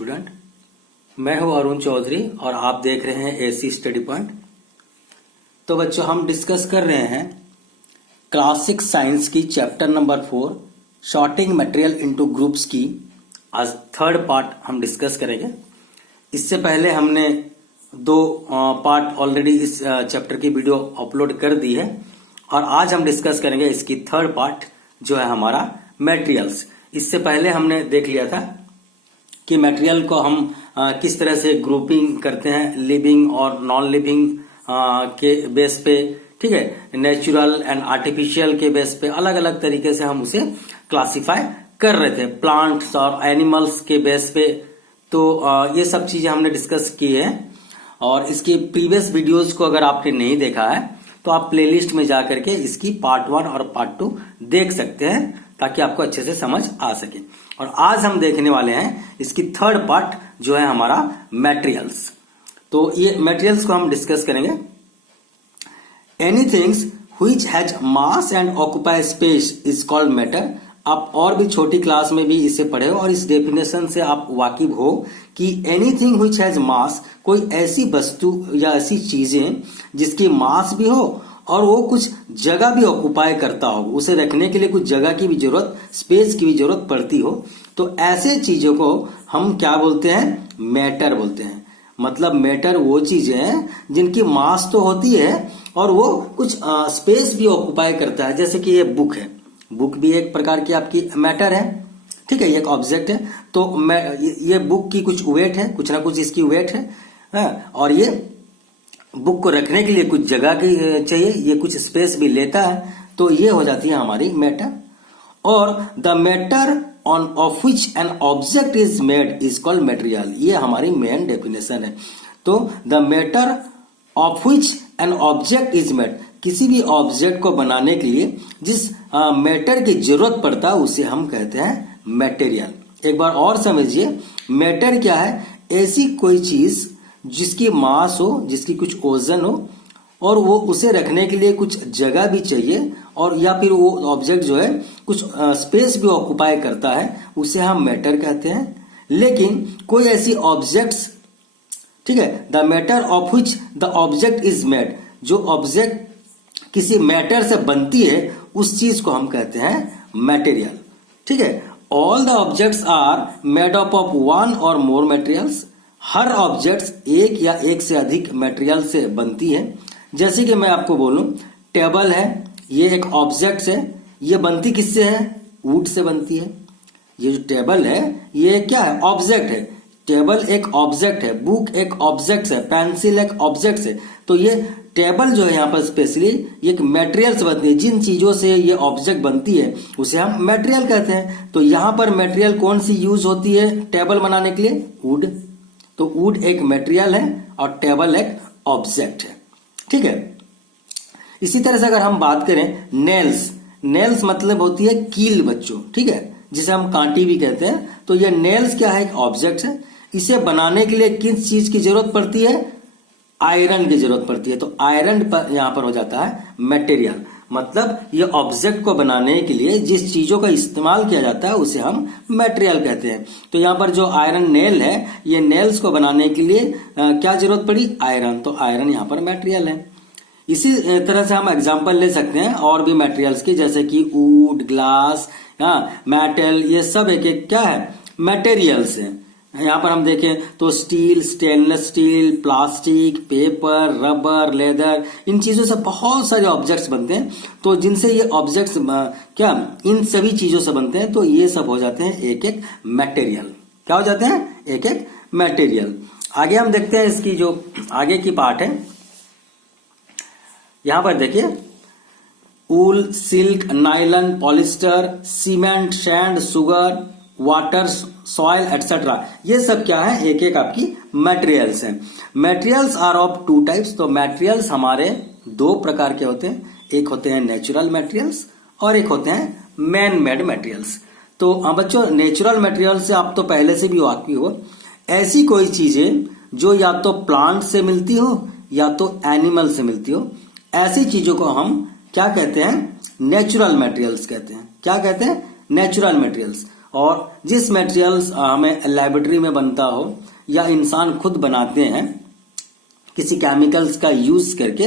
Student. मैं हूं अरुण चौधरी और आप देख रहे हैं एसी स्टडी पॉइंट। तो बच्चों, हम डिस्कस कर रहे हैं क्लास 6 साइंस की chapter number 4 sorting material into groups की आज थर्ड पार्ट हम डिस्कस करेंगे। इससे पहले हमने दो पार्ट ऑलरेडी इस चैप्टर की वीडियो अपलोड कर दी है और आज हम डिस्कस करेंगे इसकी थर्ड पार्ट जो है हमारा मटेरियल्स। इससे पहले हमने देख लिया था कि मटेरियल को हम किस तरह से ग्रुपिंग करते हैं लिविंग और नॉन लिविंग के बेस पे, ठीक है, नेचुरल एंड आर्टिफिशियल के बेस पे अलग अलग तरीके से हम उसे क्लासिफाई कर रहे थे, प्लांट्स और एनिमल्स के बेस पे। तो ये सब चीजें हमने डिस्कस की है और इसकी प्रीवियस वीडियोस को अगर आपने नहीं देखा है तो आप प्लेलिस्ट में जाकर के इसकी पार्ट 1 और पार्ट 2 देख सकते हैं ताकि आपको अच्छे से समझ आ सके। और आज हम देखने वाले हैं इसकी थर्ड पार्ट जो है हमारा मटेरियल्स। तो ये मटेरियल्स को हम डिस्कस करेंगे। Anythings which has mass and occupy space is called matter. आप और भी छोटी क्लास में भी इसे पढ़े हो और इस डेफिनेशन से आप वाकिफ हो कि एनीथिंग व्हिच हैज मास, कोई ऐसी वस्तु या ऐसी चीजें जिसकी मास भी हो और वो कुछ जगह भी ऑक्यूपाई करता हो, उसे रखने के लिए कुछ जगह की भी जरूरत, स्पेस की भी जरूरत पड़ती हो, तो ऐसे चीजों को हम क्या बोलते हैं? मैटर बोलते हैं। मतलब मैटर वो चीजें हैं जिनकी मास तो होती है और वो कुछ स्पेस भी ऑक्यूपाई करता है। जैसे कि ये बुक है, बुक भी एक प्रकार की आपकी मैटर है, ठीक है, ये एक ऑब्जेक्ट है। तो ये बुक की कुछ वेट है, कुछ ना कुछ इसकी वेट है और ये बुक को रखने के लिए कुछ जगह की चाहिए, ये कुछ स्पेस भी लेता है, तो ये हो जाती है हमारी मैटर। और the matter on of which an object is made is called material. ये हमारी मेन डेफिनेशन है। तो the matter of which an object is made, किसी भी ऑब्जेक्ट को बनाने के लिए जिस मैटर की जरूरत पड़ता है उसे हम कहते हैं मटेरियल। एक बार और समझिए, मैटर क्या है? ऐसी कोई चीज जिसकी मास हो, जिसकी कुछ वजन हो और वो उसे रखने के लिए कुछ जगह भी चाहिए और या फिर वो ऑब्जेक्ट जो है कुछ स्पेस भी ऑक्यूपाई करता है, उसे हम मैटर कहते हैं। लेकिन कोई ऐसी ऑब्जेक्ट्स, ठीक है, the matter of which the object is made, जो ऑब्जेक्ट किसी मैटर से बनती है उस चीज को हम कहते हैं मटेरियल, ठीक है। All the objects are made up of one or more materials. Her objects एक या एक से अधिक मटेरियल से बनती है। जैसे कि मैं आपको बोलूं, टेबल है, ये एक ऑब्जेक्ट है, ये बनती किससे है? वुड से बनती है। ये जो टेबल है ये क्या है? ऑब्जेक्ट है। टेबल एक ऑब्जेक्ट है, बुक एक ऑब्जेक्ट है, पेंसिल एक ऑब्जेक्ट है। तो ये टेबल जो है यहाँ पर स्पेशली एक मटेरियल से बनती है। जिन चीजों से ये ऑब्जेक्ट बनती है उसे हम मटेरियल कहते हैं। तो यहाँ पर मटेरियल कौन सी यूज होती है टेबल बनाने के लिए? वुड। तो वुड एक मटेरियल है और टेबल एक ऑब्जेक्ट है, ठीक है। इसी तरह से अगर हम बात करें नेल्स, नेल्स मतलब होती है कील बच्चों, ठीक है, जिसे हम कांटी भी कहते हैं। तो ये नेल्स क्या है? एक ऑब्जेक्ट है। इसे बनाने के लिए किस चीज की जरूरत पड़ती है? आयरन की जरूरत पड़ती है। तो आयरन पर यहां पर हो जाता है मटेरियल। मतलब ये ऑब्जेक्ट को बनाने के लिए जिस चीजों का इस्तेमाल किया जाता है उसे हम मटेरियल कहते हैं। तो यहाँ पर जो आयरन नेल है, ये नेल्स को बनाने के लिए क्या जरूरत पड़ी? आयरन। तो आयरन यहाँ पर मटेरियल है। इसी तरह से हम एग्जांपल ले सकते हैं और भी मटेरियल्स की, जैसे कि वुड, ग्लास, मेटल, ये सब एक एक क्या है? मटेरियल्स है। यहाँ पर हम देखें तो steel, stainless steel, plastic, paper, rubber, leather, इन चीजों से बहुत सारे ऑब्जेक्ट्स बनते हैं। तो जिनसे ये ऑब्जेक्ट्स क्या इन सभी चीजों से बनते हैं, तो ये सब हो जाते हैं एक एक मटेरियल। क्या हो जाते हैं? एक एक मटेरियल। आगे हम देखते हैं इसकी जो आगे की पार्ट है। यहां पर देखिए, wool, silk, nylon, polyester, cement, sand, sugar, water, soil etcetera, ये सब क्या है? एक एक आपकी मटेरियल्स हैं। Materials are of two types. तो मटेरियल्स हमारे दो प्रकार के होते हैं। एक होते हैं नेचुरल मटेरियल्स और एक होते हैं मैन मेड मटेरियल्स। तो बच्चों, नेचुरल मटेरियल से आप तो पहले से भी वाकिफ हो। ऐसी कोई चीजें जो या तो प्लांट से मिलती हो या तो एनिमल से मिलती हो, ऐसी चीजों को हम क्या कहते हैं? नेचुरल मटेरियल्स कहते हैं। क्या कहते हैं? Natural materials. और जिस मटेरियल्स हमें लेबोरेटरी में बनता हो या इंसान खुद बनाते हैं किसी केमिकल्स का यूज करके,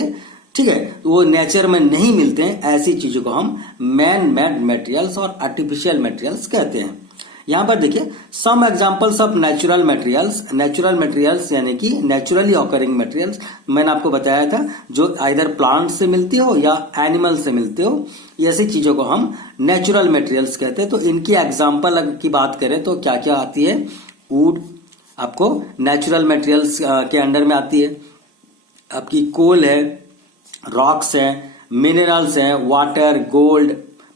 ठीक है, वो नेचर में नहीं मिलते हैं, ऐसी चीजों को हम मैन मेड मटेरियल्स और आर्टिफिशियल मटेरियल्स कहते हैं। यहां पर देखिए some examples of natural materials. Natural materials यानी कि नेचुरली ऑकरिंग मटेरियल्स, मैंने आपको बताया था जो आइदर प्लांट से मिलती हो या एनिमल से मिलते हो, ऐसी चीजों को हम नेचुरल मटेरियल्स कहते हैं। तो इनकी एग्जांपल की बात करें तो क्या क्या आती है? वुड आपको नेचुरल मटेरियल्स के अंडर में आती है। आपकी कोल है, रॉक्स है, मिनरल्स हैं, वाटर, गोल्ड,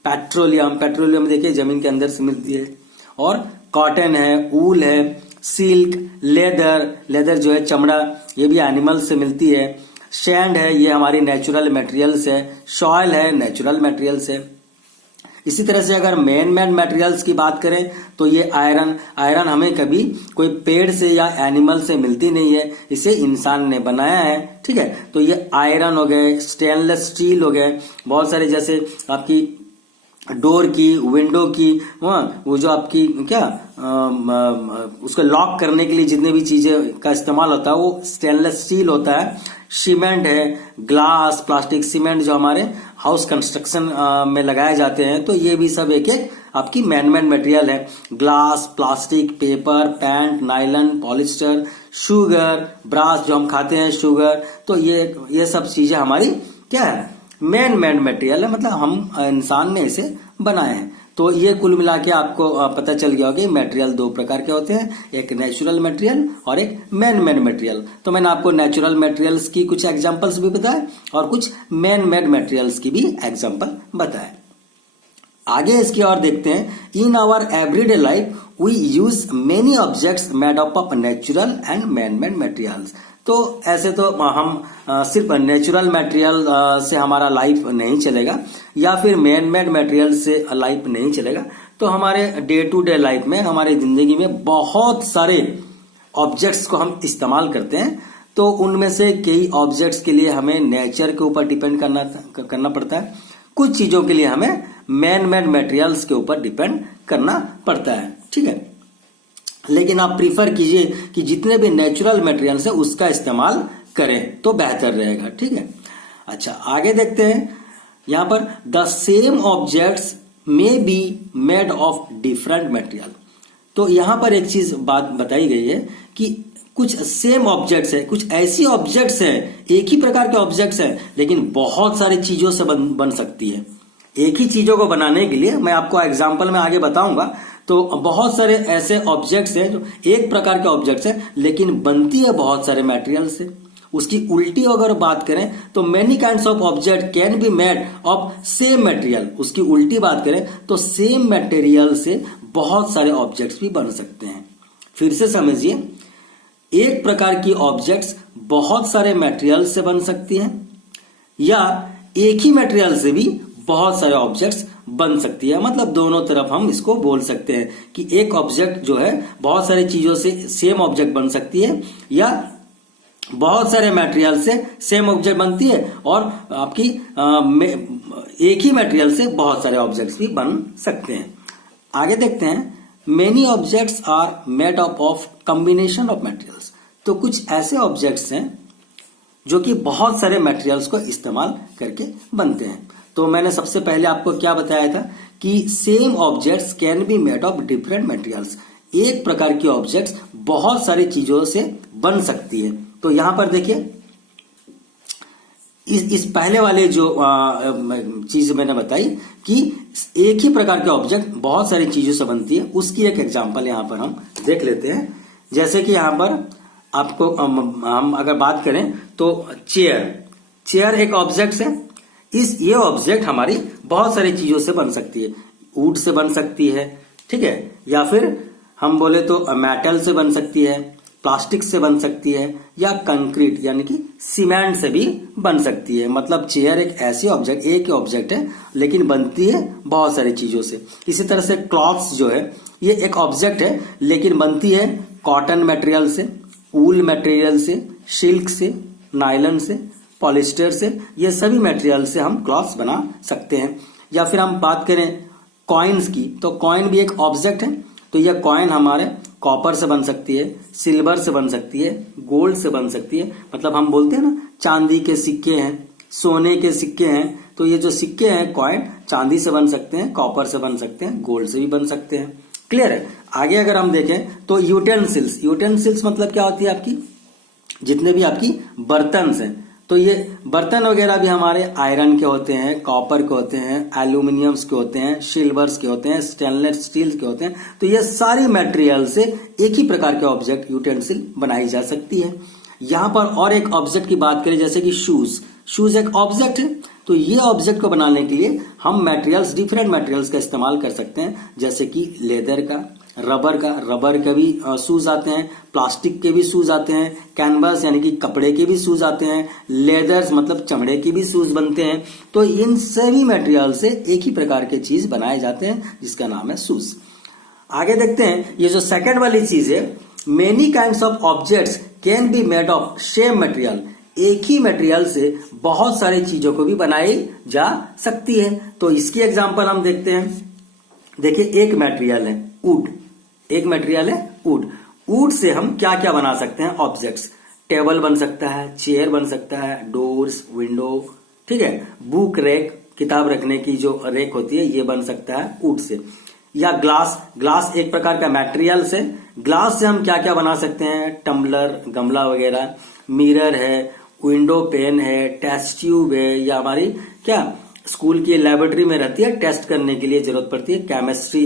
पेट्रोलियम देखिए जमीन के अंदर से मिलती है, और कॉटन है, वूल है, सिल्क, लेदर जो है चमड़ा, ये भी एनिमल से मिलती है। सैंड है, ये हमारी नेचुरल मटेरियल्स है। सॉइल है, नेचुरल मटेरियल्स है। इसी तरह से अगर मेन मटेरियल्स की बात करें तो ये आयरन हमें कभी कोई पेड़ से या एनिमल से मिलती नहीं है, इसे इंसान ने बनाया है, ठीक है। तो ये आयरन हो गए, स्टेनलेस स्टील हो गए, बहुत सारे जैसे आपकी डोर की, विंडो की, वो जो आपकी क्या उसको लॉक करने के लिए जितने भी चीजें का इस्तेमाल होता है वो स्टेनलेस स्टील होता है। सीमेंट है, ग्लास, प्लास्टिक, सीमेंट जो हमारे हाउस कंस्ट्रक्शन में लगाए जाते हैं, तो ये भी सब एक एक आपकी मैन मेड मटेरियल है। Glass, plastic, paper, paint, nylon, polyester, sugar, brass जो हम खाते हैं, शुगर, तो ये सब चीजें हमारी क्या है? मैन मेड मटेरियल है, मतलब हम इंसान ने इसे बनाए हैं। तो ये कुल मिला के आपको पता चल गया होगा कि मटेरियल दो प्रकार के होते हैं, एक नेचुरल मटेरियल और एक मैन मेड मटेरियल। तो मैंने आपको नेचुरल मटेरियल्स की कुछ एग्जांपल्स भी बताए और कुछ मैन मेड मटेरियल्स की भी एग्जांपल बताए। आगे इसकी और देखते हैं। In our everyday life we use many objects made up of natural and man made materials. तो ऐसे तो हम सिर्फ नेचुरल मटेरियल से हमारा लाइफ नहीं चलेगा या फिर मैन मेड मटेरियल से लाइफ नहीं चलेगा, तो हमारे डे टू डे लाइफ में, हमारी जिंदगी में बहुत सारे ऑब्जेक्ट्स को हम इस्तेमाल करते हैं। तो उनमें से कई ऑब्जेक्ट्स के लिए हमें नेचर के ऊपर डिपेंड करना पड़ता है, कुछ चीजों के लिए हमें मैन मेड मटेरियल्स के ऊपर डिपेंड करना पड़ता है, ठीक है। लेकिन आप प्रीफर कीजिए कि जितने भी नेचुरल मटेरियल्स है उसका इस्तेमाल करें तो बेहतर रहेगा, ठीक है। अच्छा, आगे देखते हैं। यहां पर the same objects may be made of different material. तो यहां पर एक चीज बात बताई गई है कि कुछ सेम ऑब्जेक्ट्स है, कुछ ऐसी ऑब्जेक्ट्स है, एक ही प्रकार के ऑब्जेक्ट्स है, लेकिन बहुत सारी चीजों से बन सकती है। एक ही चीजों को बनाने के लिए मैं आपको एग्जाम्पल में आगे बताऊंगा। तो बहुत सारे ऐसे ऑब्जेक्ट्स हैं जो एक प्रकार के ऑब्जेक्ट्स हैं लेकिन बनती है बहुत सारे मटेरियल से। उसकी उल्टी अगर बात करें तो many kinds of object can be made of same material. उसकी उल्टी बात करें तो सेम मटेरियल से बहुत सारे ऑब्जेक्ट्स भी बन सकते हैं। फिर से समझिए, एक प्रकार की ऑब्जेक्ट्स बहुत सारे मटेरियल से बन सकती हैं या एक ही मटेरियल से भी बहुत सारे ऑब्जेक्ट्स बन सकती है। मतलब दोनों तरफ हम इसको बोल सकते हैं कि एक ऑब्जेक्ट जो है बहुत सारी चीजों से सेम ऑब्जेक्ट बन सकती है या बहुत सारे मटेरियल से सेम ऑब्जेक्ट बनती है और आपकी एक ही मटेरियल से बहुत सारे ऑब्जेक्ट्स भी बन सकते हैं। आगे देखते हैं। Many objects are made up of combination of materials. तो कुछ ऐसे ऑब्जेक्ट्स हैं जो कि बहुत सारे मटेरियल्स को इस्तेमाल करके बनते हैं। तो मैंने सबसे पहले आपको क्या बताया था कि same objects can be made of different materials. एक प्रकार की ऑब्जेक्ट्स बहुत सारी चीजों से बन सकती है। तो यहां पर देखिए, इस पहले वाले जो चीज मैंने बताई कि एक ही प्रकार के ऑब्जेक्ट बहुत सारी चीजों से बनती है, उसकी एक एग्जांपल यहां पर हम देख लेते हैं। जैसे कि यहां पर आपको हम अगर बात करें तो चेयर एक ऑब्जेक्ट है। ये ऑब्जेक्ट हमारी बहुत सारी चीजों से बन सकती है। वुड से बन सकती है, ठीक है, या फिर हम बोले तो मेटल से बन सकती है, प्लास्टिक से बन सकती है या कंक्रीट यानी कि सीमेंट से भी बन सकती है। मतलब चेयर एक ऐसी ऑब्जेक्ट, एक ही ऑब्जेक्ट है लेकिन बनती है बहुत सारी चीजों से। इसी तरह से क्लॉथ्स जो है ये एक ऑब्जेक्ट है लेकिन बनती है कॉटन मटेरियल से, वूल मटेरियल से, सिल्क से, नायलन से, पॉलिस्टर से। ये सभी मटेरियल से हम क्लॉथ्स बना सकते हैं। या फिर हम बात करें कॉइन्स की, तो कॉइन भी एक ऑब्जेक्ट है। तो यह कॉइन हमारे कॉपर से बन सकती है, सिल्वर से बन सकती है, गोल्ड से बन सकती है। मतलब हम बोलते हैं ना चांदी के सिक्के हैं, सोने के सिक्के हैं, तो ये जो सिक्के हैं कॉइन चांदी से बन सकते हैं, कॉपर से बन सकते हैं, गोल्ड से भी बन सकते हैं। क्लियर है। आगे अगर हम देखें तो यूटेंसिल्स, यूटेंसिल्स मतलब क्या होती है आपकी, जितने भी आपकी बर्तन हैं, तो ये बर्तन वगैरह भी हमारे आयरन के होते हैं, कॉपर के होते हैं, एल्यूमिनियम्स के होते हैं, सिल्वर्स के होते हैं, स्टेनलेस स्टील के होते हैं। तो ये सारी मटेरियल से एक ही प्रकार के ऑब्जेक्ट यूटेंसिल बनाई जा सकती है। यहां पर और एक ऑब्जेक्ट की बात करें जैसे कि शूज, शूज एक ऑब्जेक्ट है। तो ये ऑब्जेक्ट को बनाने के लिए हम मटेरियल्स, डिफरेंट मटेरियल्स का इस्तेमाल कर सकते हैं, जैसे कि लेदर का, रबर का भी शूज आते हैं, प्लास्टिक के भी शूज आते हैं, कैनवास यानी कि कपड़े के भी शूज आते हैं, लेदर्स मतलब चमड़े के भी शूज बनते हैं। तो इन सभी मटेरियल से एक ही प्रकार के चीज बनाए जाते हैं जिसका नाम है शूज। आगे देखते हैं, ये जो सेकंड वाली चीज है, many kinds of objects can be made of same material, एक ही मटेरियल से बहुत सारी चीजों को भी बनाई जा सकती है। तो इसकी एग्जांपल हम देखते हैं। देखिए एक मटेरियल है वुड, एक मटेरियल है वुड, वुड से हम क्या क्या बना सकते हैं ऑब्जेक्ट्स, टेबल बन सकता है, चेयर बन सकता है, डोर्स, विंडो, ठीक है, बुक रैक, किताब रखने की जो रैक होती है ये बन सकता है वुड से। या ग्लास, ग्लास एक प्रकार का मटेरियल से, ग्लास से हम क्या क्या बना सकते हैं, टम्बलर, गमला वगैरह, मिरर है, विंडो पेन है, टेस्ट ट्यूब है, या हमारी क्या स्कूल की लेबोरेटरी में रहती है, टेस्ट करने के लिए जरूरत पड़ती है, केमिस्ट्री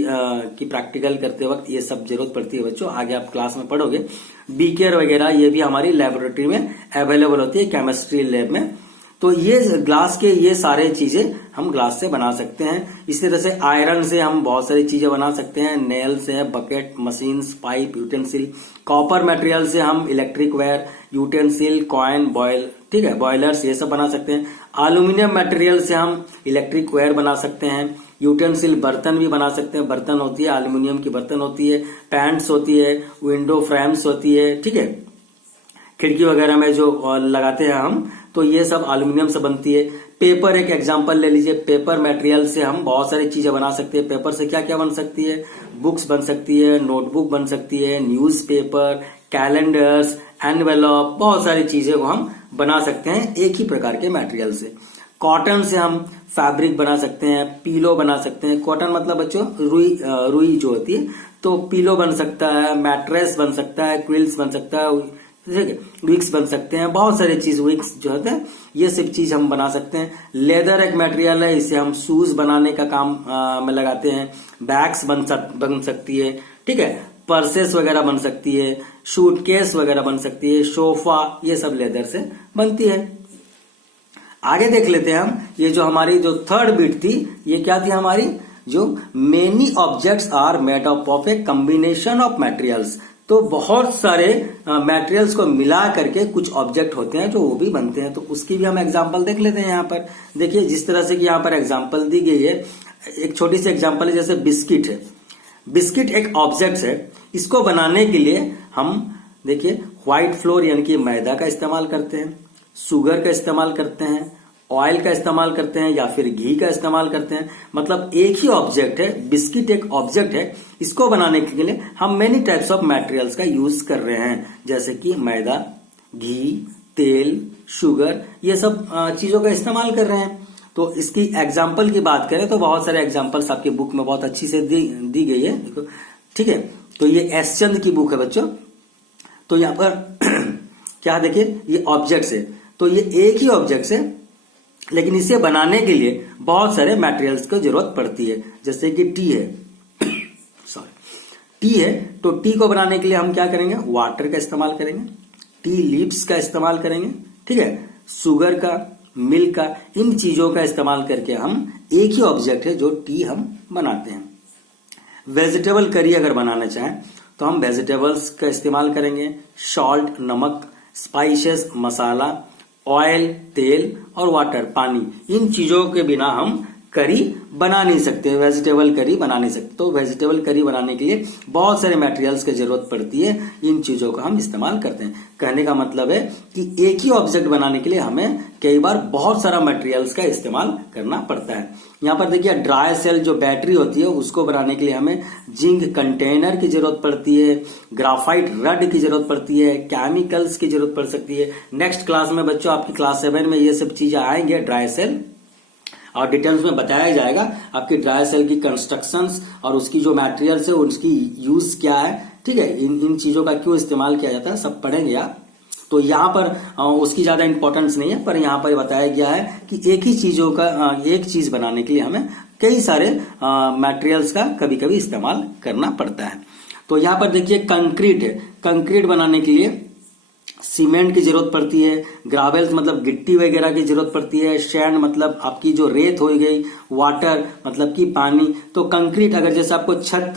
की प्रैक्टिकल करते वक्त ये सब जरूरत पड़ती है बच्चों, आगे आप क्लास में पढ़ोगे। बीकर वगैरह ये भी हमारी लेबोरेटरी में अवेलेबल होती है, केमिस्ट्री लैब में। तो ये ग्लास के ये सारे चीजें हम ग्लास से बना सकते हैं। इसी तरह से आयरन से हम बहुत सारी चीजें बना सकते हैं, नेल से, bucket, machines, pipe, utensil. Copper material से हम electric wire, utensil, coin, boil, ठीक है, बॉयलर्स ये सब बना सकते हैं। एल्यूमिनियम मटेरियल से हम इलेक्ट्रिक वायर बना सकते हैं। यूटेंसिल बर्तन भी बना सकते हैं, बर्तन होती है एल्यूमिनियम की बर्तन होती है, पैंट्स होती है, विंडो फ्रेम्स होती है, ठीक है, खिड़की वगैरह में जो लगाते हैं हम, तो ये सब एल्यूमिनियम से बनती है। पेपर एक एग्जांपल ले लीजिए, पेपर मटेरियल से हम बहुत सारी चीजें बना सकते हैं। पेपर से क्या क्या बन सकती है, बुक्स बन सकती है, नोटबुक बन सकती है, न्यूज़पेपर, कैलेंडर्स, एनवेलप, बहुत सारी चीजें को हम बना सकते हैं एक ही प्रकार के मटेरियल से। कॉटन से हम फैब्रिक बना सकते हैं, पीलो बना सकते हैं। कॉटन मतलब बच्चों रुई जो होती है, तो पीलो बन सकता है, मैट्रेस बन सकता है, क्विल्स बन सकता है, ठीक है, विक्स बन सकते हैं, बहुत सारी चीज, विक्स जो होते हैं ये सब चीज हम बना सकते हैं। लेदर एक मटेरियल है, इसे हम शूज बनाने का काम में लगाते हैं। बैग्स बन सकती है, ठीक है, पर्सेस वगैरह बन सकती है, सूटकेस वगैरह बन सकती है, सोफा, ये सब लेदर से बनती है। आगे देख लेते हैं हम, ये जो हमारी जो थर्ड बिट थी ये क्या थी हमारी, जो many objects are made up of a combination of materials. तो बहुत सारे मटेरियल्स को मिला करके कुछ ऑब्जेक्ट होते हैं जो वो भी बनते हैं। तो उसकी भी हम एग्जांपल देख लेते हैं। यहाँ पर देखिए जिस तरह से कि यहाँ पर एग्जांपल दी गई है, एक छोटी सी एग्जांपल है, जैसे बिस्किट है। बिस्किट एक ऑब्जेक्ट है, इसको बनाने के लिए हम देखिए व्हाइट फ्लोर यानी कि मैदा का इस्तेमाल करते हैं, शुगर का इस्तेमाल करते हैं, ऑयल का इस्तेमाल करते हैं, या फिर घी का इस्तेमाल करते हैं। मतलब एक ही ऑब्जेक्ट है, बिस्किट एक ऑब्जेक्ट है, इसको बनाने के लिए हम मेनी टाइप्स ऑफ मटेरियल्स का यूज कर रहे हैं, जैसे कि मैदा, घी, तेल, शुगर, ये सब चीजों का इस्तेमाल कर रहे हैं। तो इसकी एग्जाम्पल की बात करें तो बहुत सारे एग्जाम्पल्स आपकी बुक में बहुत अच्छी से दी गई है, देखो, ठीक है। तो ये एस चंद की बुक है बच्चों। तो यहाँ पर क्या देखिए, ये ऑब्जेक्ट्स है, तो ये एक ही ऑब्जेक्ट है, लेकिन इसे बनाने के लिए बहुत सारे मटेरियल्स की जरूरत पड़ती है। जैसे कि टी है, सॉरी, टी है, तो टी को बनाने के लिए हम क्या करेंगे, वाटर का इस्तेमाल करेंगे, टी लीव्स का इस्तेमाल करेंगे, ठीक है, शुगर का, मिल्क का, इन चीजों का इस्तेमाल करके हम एक ही ऑब्जेक्ट है जो टी हम बनाते हैं। वेजिटेबल करी अगर बनाना चाहें तो हम वेजिटेबल्स का इस्तेमाल करेंगे, सॉल्ट नमक, स्पाइसेस मसाला, ऑयल तेल और वाटर पानी, इन चीजों के बिना हम करी बना नहीं सकते, वेजिटेबल करी बना नहीं सकते। तो वेजिटेबल करी बनाने के लिए बहुत सारे मटेरियल्स की जरूरत पड़ती है, इन चीजों का हम इस्तेमाल करते हैं। कहने का मतलब है कि एक ही ऑब्जेक्ट बनाने के लिए हमें कई बार बहुत सारा मटेरियल्स का इस्तेमाल करना पड़ता है। यहाँ पर देखिए ड्राई सेल जो बैटरी होती है उसको बनाने के लिए हमें जिंक कंटेनर की जरूरत पड़ती है, ग्राफाइट रड की जरूरत पड़ती है, केमिकल्स की जरूरत पड़ सकती है। नेक्स्ट क्लास में बच्चों आपकी क्लास 7 में ये सब चीजें आएंगे, ड्राई सेल, और डिटेल्स में बताया जाएगा आपकी ड्राई सेल की कंस्ट्रक्शंस और उसकी जो मटेरियल्स है उसकी यूज क्या है, ठीक है, इन चीजों का क्यों इस्तेमाल किया जाता है सब पढ़ेंगे आप। तो यहाँ पर उसकी ज्यादा इंपॉर्टेंस नहीं है, पर यहाँ पर बताया गया है कि एक ही चीजों का एक चीज बनाने के लिए हमें कई सारे मटेरियल्स का कभी कभी इस्तेमाल करना पड़ता है। तो यहाँ पर देखिए कंक्रीट है, कंक्रीट बनाने के लिए सीमेंट की जरूरत पड़ती है, ग्रावेल्स मतलब गिट्टी वगैरह की जरूरत पड़ती है, सैंड मतलब आपकी जो रेत हो गई, वाटर मतलब कि पानी। तो कंक्रीट अगर जैसे आपको छत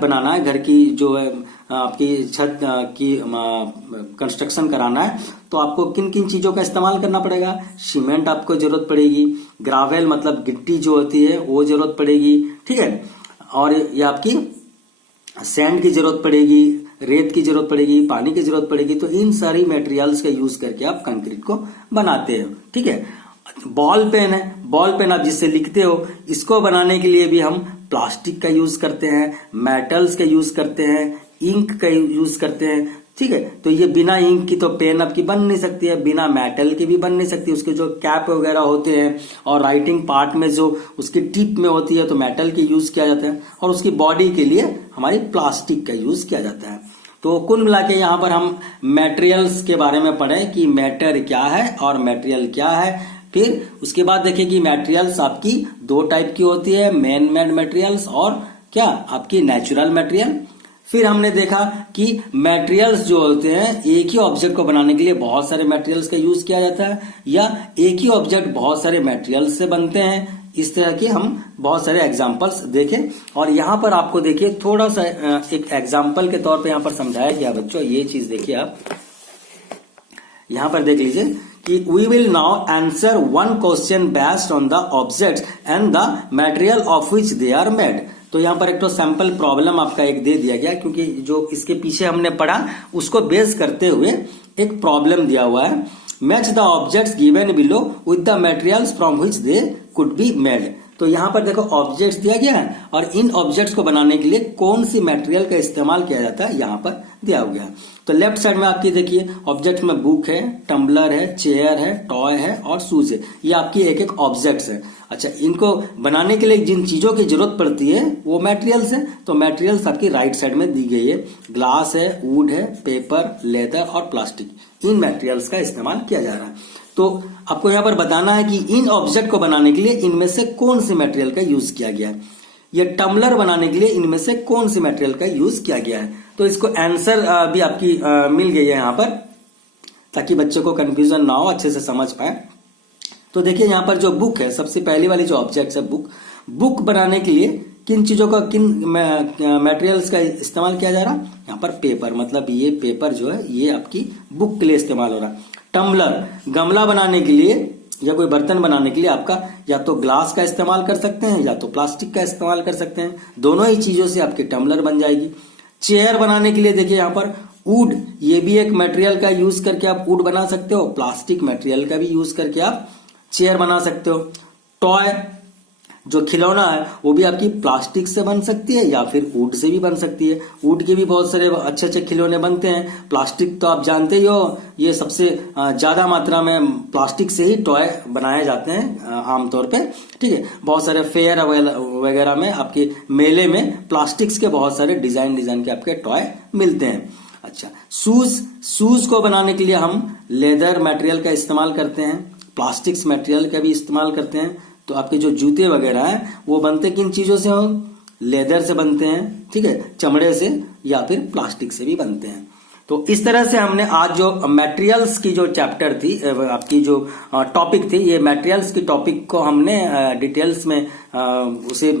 बनाना है, घर की जो है आपकी छत की कंस्ट्रक्शन कराना है, तो आपको किन किन चीजों का इस्तेमाल करना पड़ेगा? सीमेंट आपको जरूरत पड़ेगी, ग्रावेल मतलब गिट्टी जो होती है वो जरूरत पड़ेगी, ठीक है, और ये आपकी सैंड की जरूरत पड़ेगी, रेत की जरूरत पड़ेगी, पानी की जरूरत पड़ेगी। तो इन सारी मटेरियल्स का यूज करके आप कंक्रीट को बनाते हो, ठीक है। बॉल पेन है, बॉल पेन आप जिससे लिखते हो, इसको बनाने के लिए भी हम प्लास्टिक का यूज करते हैं, मेटल्स का यूज करते हैं, इंक का यूज करते हैं, ठीक है। तो ये बिना इंक की तो पेन आपकी बन नहीं सकती है, बिना मेटल की भी बन नहीं सकती, उसके जो कैप वगैरह होते हैं और राइटिंग पार्ट में जो उसकी टिप में होती है तो मेटल की यूज किया जाता है, और उसकी बॉडी के लिए हमारी प्लास्टिक का यूज किया जाता है। तो कुल मिला के यहाँ पर हम मटेरियल्स के बारे में पढ़े कि मैटर क्या है और मटेरियल क्या है। फिर उसके बाद देखिए कि मटेरियल्स आपकी दो टाइप की होती है, मैन मेड मटेरियल्स और क्या आपकी नेचुरल मटेरियल। फिर हमने देखा कि मटेरियल्स जो होते हैं एक ही ऑब्जेक्ट को बनाने के लिए बहुत सारे मटेरियल्स का यूज किया जाता है, या एक ही ऑब्जेक्ट बहुत सारे मटेरियल्स से बनते हैं। इस तरह के हम बहुत सारे एग्जांपल्स देखें, और यहाँ पर आपको देखिए थोड़ा सा एक एग्जांपल के तौर पे यहाँ पर समझाया गया बच्चों। ये चीज देखिए आप यहाँ पर देख लीजिए कि we will now answer one question based on the objects and the material of which they are made. तो यहाँ पर एक तो सैंपल प्रॉब्लम आपका एक दे दिया गया, क्योंकि जो इसके पीछे हमने पढ़ा उसको बेस करते हुए एक प्रॉब्लम दिया हुआ है। Match the objects given below with the materials from which they could be made. तो यहाँ पर देखो ऑब्जेक्ट्स दिया गया है और इन ऑब्जेक्ट्स को बनाने के लिए कौन सी मटेरियल का इस्तेमाल किया जाता है यहाँ पर दिया गया है। तो लेफ्ट साइड में आपकी देखिए ऑब्जेक्ट में बुक है, टम्बलर है, चेयर है, टॉय है और शूज है। ये आपकी एक एक ऑब्जेक्ट्स है। अच्छा, इनको बनाने के लिए जिन चीजों की जरूरत पड़ती है वो मटेरियल्स है। तो मटेरियल्स आपकी राइट साइड में दी गई है, ग्लास है, वुड है, पेपर, लेदर और प्लास्टिक। इन मटेरियल्स का इस्तेमाल किया जा रहा है। तो आपको यहाँ पर बताना है कि इन ऑब्जेक्ट को बनाने के लिए इनमें से कौन सी मटेरियल का यूज किया गया है। ये टम्बलर बनाने के लिए इनमें से कौन सी मटेरियल का यूज किया गया है। तो इसको आंसर भी आपकी मिल गई है यहाँ पर, ताकि बच्चों को कंफ्यूजन ना हो, अच्छे से समझ पाए। तो देखिए यहाँ पर जो बुक है, सबसे पहली वाली जो ऑब्जेक्ट है बुक बनाने के लिए किन चीजों का, किन मटेरियल्स का इस्तेमाल किया जा रहा है। यहाँ पर पेपर, मतलब ये पेपर जो है ये आपकी बुक के लिए इस्तेमाल हो रहा है। टम्बलर, गमला बनाने के लिए या कोई बर्तन बनाने के लिए आपका या तो ग्लास का इस्तेमाल कर सकते हैं या तो प्लास्टिक का इस्तेमाल कर सकते हैं। दोनों ही चीजों से आपकी टम्बलर बन जाएगी। चेयर बनाने के लिए देखिए यहाँ पर वुड, ये भी एक मटेरियल का यूज करके आप वुड बना सकते हो। प्लास्टिक मटेरियल का भी यूज करके आप चेयर बना सकते हो। टॉय, जो खिलौना है वो भी आपकी प्लास्टिक से बन सकती है या फिर वुड से भी बन सकती है। वुड के भी बहुत सारे अच्छे अच्छे खिलौने बनते हैं। प्लास्टिक तो आप जानते ही हो, ये सबसे ज्यादा मात्रा में प्लास्टिक से ही टॉय बनाए जाते हैं आमतौर पे, ठीक है। बहुत सारे फेयर वगैरह में, आपके मेले में प्लास्टिक्स के बहुत सारे डिजाइन के आपके टॉय मिलते हैं। अच्छा, शूज को बनाने के लिए हम लेदर मटेरियल का इस्तेमाल करते हैं, प्लास्टिक्स मटेरियल का भी इस्तेमाल करते हैं। तो आपके जो जूते वगैरह हैं वो बनते किन चीजों से हो, लेदर से बनते हैं, ठीक है, चमड़े से या फिर प्लास्टिक से भी बनते हैं। तो इस तरह से हमने आज जो मटेरियल्स की जो चैप्टर थी, आपकी जो टॉपिक थी, ये मटेरियल्स की टॉपिक को हमने डिटेल्स में उसे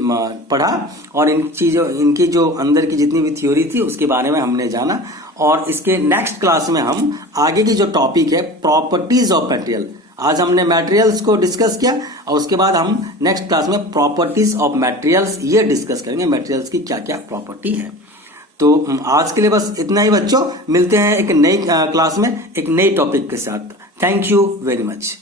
पढ़ा और इनकी जो अंदर की जितनी भी थ्योरी थी उसके बारे में हमने जाना। और इसके नेक्स्ट क्लास में हम आगे की जो टॉपिक है प्रॉपर्टीज ऑफ मटेरियल, आज हमने मटेरियल्स को डिस्कस किया और उसके बाद हम नेक्स्ट क्लास में प्रॉपर्टीज ऑफ मटेरियल्स ये डिस्कस करेंगे, मटेरियल्स की क्या क्या प्रॉपर्टी है। तो आज के लिए बस इतना ही बच्चों, मिलते हैं एक नई क्लास में एक नई टॉपिक के साथ। Thank you very much.